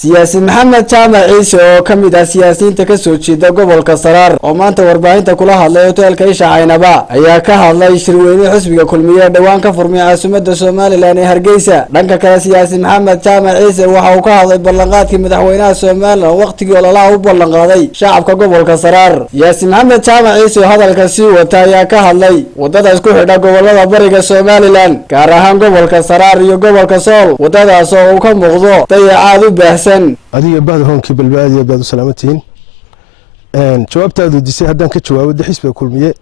siyaasi maxamed jaamac ciise oo kamid ah siyaasiyiinta ka soo jeeda gobolka Saraar oo maanta warbaahinta kula hadlay hotelka Isha Caynaba ayaa ka hadlay shirweyne xisbiga kulmiye dhawaan ka furmay caasimadda Soomaaliland ee Hargeysa. Dhanka kale siyaasi maxamed jaamac ciise waxa uu ka hadlay ballanqaadkii madaxweynaha Soomaaliland waqtigii ololaha u ballanqaaday shacabka gobolka Saraar. siyaasi maxamed jaamac ciise oo hadalka sii wata ayaa ka hadlay wadada isku xidha gobolada bariga Soomaaliland gaar ahaan gobolka Saraar iyo gobolka Sool, wadadaas oo ka muuqdo dayacaad u baahsan. adiga baad hoonkii balbaadiya baad u salaamantiin jawaabtaadu disay haddaan ka jawaabo xisbiga kulmiye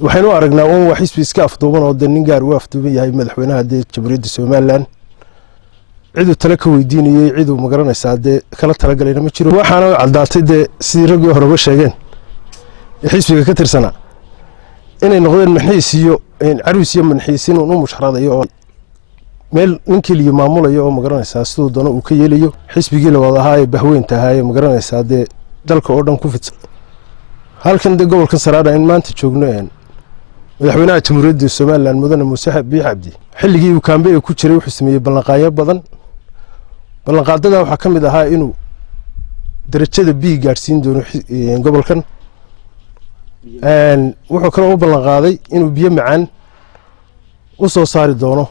waxaynu aragnaa oo wax xisbi iska afduuban oo nin gaar u afduuban yahay madaxweynaha jamhuuriyadda Soomaaliland ciidu tala ka weydiinayay ciidu ma garanaysaa kala tala galayna ma jiro waxaana cadaatay sidii ragii hore uga sheegeen xisbiga ka tirsana inay noqdeen maxniis iyo caruus iyo manxiisin uu musharaxayo meel nin kaliya maamulayo oo ma garanaysaa sidoo doona uu ka yeelayo xisbigii la wadaha ee bahweynta ahaa ma garanaysaa dalka oo dhan ku fidsan halkan gobolka Saraar in maanta joogno madaxweynaha jamhuuriyadda Soomaaliland mudane Muuse Biixi Cabdi xilligii uu kaambeey ku jiray wuxuu sameeyay ballanqaadyo badan ballanqaadada waxa kamid ahaa inuu darajada B gaarsiin doono gobolkan wuxuu kale u ballanqaaday inuu biyo macaan u soo saari doono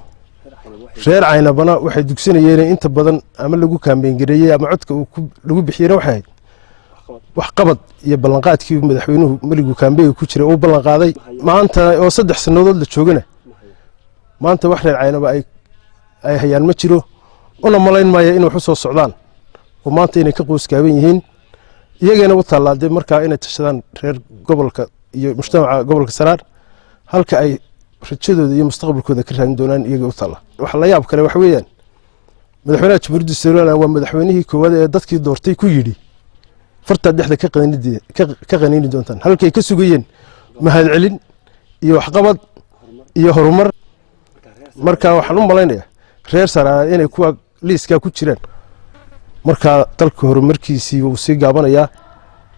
reer Caynabana waxay dugsanayeen inta badan ama lagu kaambeyn gareeyay ama codka lagu bixiyay waxay wax qabad iyo ballanqaadkii madaxweynuhu maligu kaambeey ku jiray oo ballanqaaday maanta oo 3 sanadood la joogana maanta wax reer Caynaba ay hayaan ma jiro una malayn maayo in wax soo socdaan oo maanta inay ka qoyskaaban yihiin iyagana u talaadey markaa inay tashadaan reer gobolka iyo mujtamaca gobolka Saraar halka ay rajadooda iyo mustaqbalkooda ka raadin doonaan iyaga u tala waxa la yaab kale wax weeyaan madaxweynaha jamhuuriyadda Soomaaliland waa madaxweynihii koowaad ee dadkii doortay ku yiri farta dhexda ka qaniini doontaan halkay ka sugayeen mahad celin iyo waxqabad iyo horumar marka waxaan u malaynayaa reer Saraar inay kuwa liiska ku jiraan marka dalka horumarkiisii uu si gaabanayaa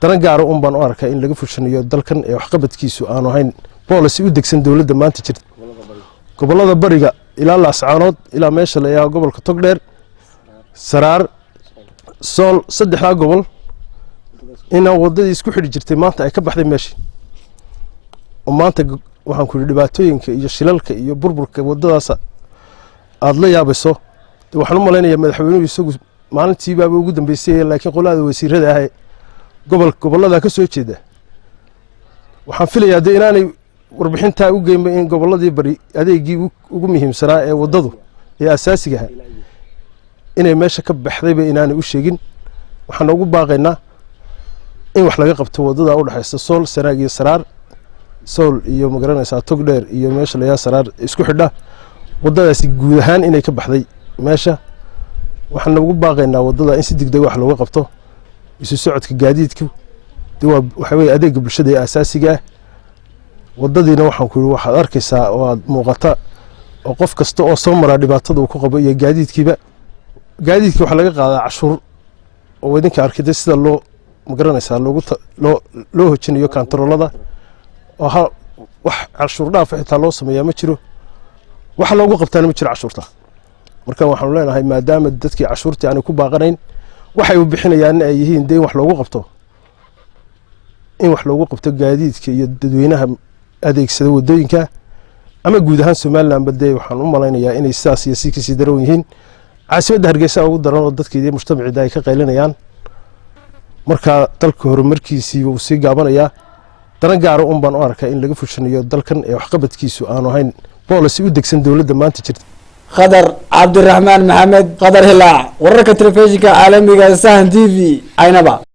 daran gaar ah baan u arkaa in laga fushanayo dalkan ee waxqabadkiisu aanu ahayn policy u degsan dawladda maanta jirta gobolada bariga ilaa Laascaanood ilaa meesha la yahay gobolka Togdheer Saraar Sool saddexda gobol ina wadadii isku xidhi jirtay maanta ay ka baxday meesha oo maanta waxaan ku dhibaatooyinka iyo shilalka iyo burburka wadadaas aad la yaabayso waxaan u maleynayaa madaxweynuhu isagu maalintii baa ugu dambeysay laakiin qolada wasiirada ah gobolada ka soo jeeda waxaan filayaa inaanay warbixinta u geeyay in goboladii bari adeegii ugu muhiimsanaa ee wadadu ee asaasiga ah inay meesha ka baxdayba inaanay u sheegin waxaan ugu baaqaynaa in wax laga qabto wadada u dhaxaysa Sool Sanaag iyo Saraar Sool iyo ma garanaysaa Togdheer iyo meesha la yahay Saraar isku xidha wadadaasi guud ahaan inay ka baxday meesha waxaan ugu baaqaynaa wadada in si degdeg wax looga qabto isu socodka gaadiidka waxa weey adeegga bulshada ee asaasiga ah wadadiina waxaan ku waxaad arkaysaa oo aad muuqata oo qof kasta oo soo mara dhibaatada uu ku qabo iyo gaadiidkiiba waxa laga qaadaa cashuur oo wadinka arkay sida loo ma garanaysaa loo hojinayo kantaroolada oo wax cashuur dhaaf xitaa loo sameeyaa ma jiro waxa loogu qabtaana ma jiro cashuurta marka waxaan leenahay maadaama dadkii cashuurtii aan ku baaqanayn waxay u bixinayaan ay yihiin deyn wax loogu qabto in wax loogu qabto gaadiidka iyo dadweynaha adeegsada wadooyinka ama guud ahaan Soomaaliland badee waxaan u malaynayaa inay sidaas iyo si kasii daran yihiin caasimadda Hargeysa ugu daran oo dadkii mujtamaciida ay ka qaylinayaan marka dalka horumarkiisii uu si gaabanayaa daran gaar ah baan u arkaa in laga fushanayo dalkan ee waxqabadkiisu aanu ahayn policy u degsan dawladda maanta jirta Qadar Cabdiraxmaan Maxamed Qadar Hilaac wararka telefishinka caalamiga Sahan TV Caynaba.